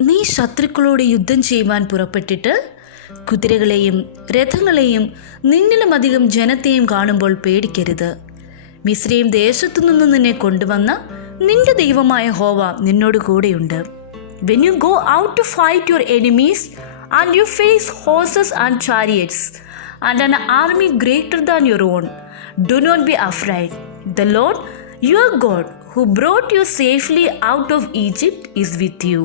നീ ശത്രുക്കളോട് യുദ്ധം ചെയ്യുവാൻ പുറപ്പെട്ടിട്ട് കുതിരകളെയും രഥങ്ങളെയും നിന്നിലും അധികം ജനത്തെയും കാണുമ്പോൾ പേടിക്കരുത്. മിസ്രയീം ദേശത്തു നിന്ന് നിന്നെ കൊണ്ടുവന്ന നിന്റെ ദൈവമായ യഹോവ നിന്നോട് കൂടെയുണ്ട്. When you go out to fight your enemies and you face horses and chariots and an army greater than your own, do not be afraid. The Lord your God who brought you safely out of Egypt is with you.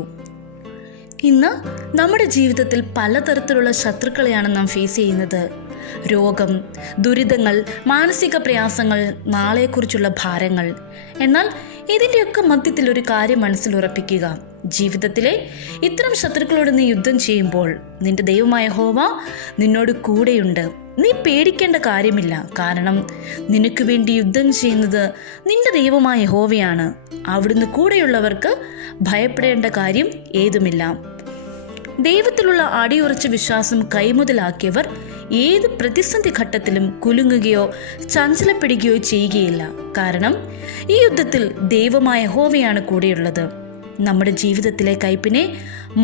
ഇന്ന് നമ്മുടെ ജീവിതത്തിൽ പലതരത്തിലുള്ള ശത്രുക്കളെയാണ് നാം face ചെയ്യുന്നത്. രോഗം, ദുരിതങ്ങൾ, മാനസിക പ്രയാസങ്ങൾ, നാളെക്കുറിച്ചുള്ള ഭാരങ്ങൾ. എന്നാൽ ഇതിൻ്റെയൊക്കെ മധ്യത്തിൽ ഒരു കാര്യം മനസ്സിൽ ഉറപ്പിക്കുക. ജീവിതത്തിലെ ഇത്തരം ശത്രുക്കളോട് നീ യുദ്ധം ചെയ്യുമ്പോൾ നിന്റെ ദൈവമായ യഹോവ നിന്നോട് കൂടെയുണ്ട്. നീ പേടിക്കേണ്ട കാര്യമില്ല. കാരണം നിനക്ക് വേണ്ടി യുദ്ധം ചെയ്യുന്നത് നിന്റെ ദൈവമായ യഹോവയാണ്. അവിടുന്ന് കൂടെയുള്ളവർക്ക് ഭയപ്പെടേണ്ട കാര്യം ഏതുമില്ല. ദൈവത്തിലുള്ള അടിയുറച്ച വിശ്വാസം കൈമുതലാക്കിയവർ ഏത് പ്രതിസന്ധി ഘട്ടത്തിലും കുലുങ്ങുകയോ ചഞ്ചലപ്പെടുകയോ ചെയ്യുകയില്ല. കാരണം ഈ യുദ്ധത്തിൽ ദൈവമായ യഹോവയാണ് കൂടെയുള്ളത്. നമ്മുടെ ജീവിതത്തിലെ കയ്പിനെ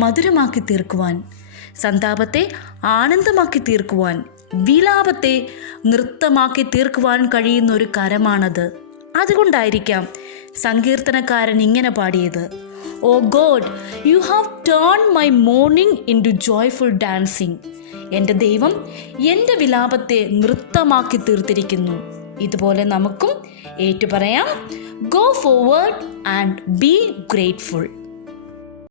മധുരമാക്കി തീർക്കുവാൻ, സന്താപത്തെ ആനന്ദമാക്കി തീർക്കുവാൻ, വിലാപത്തെ നൃത്തമാക്കി തീർക്കുവാൻ കഴിയുന്ന ഒരു കരമാണത്. അതുകൊണ്ടായിരിക്കാം സങ്കീർത്തനക്കാരൻ ഇങ്ങനെ പാടിയത്: O God, you have turn my mourning into joyful dancing. എൻ്റെ ദൈവം എൻ്റെ വിലാപത്തെ നൃത്തമാക്കി തീർത്തിരിക്കുന്നു. ഇതുപോലെ നമുക്കും ഏറ്റുപറയാം: go forward and be grateful.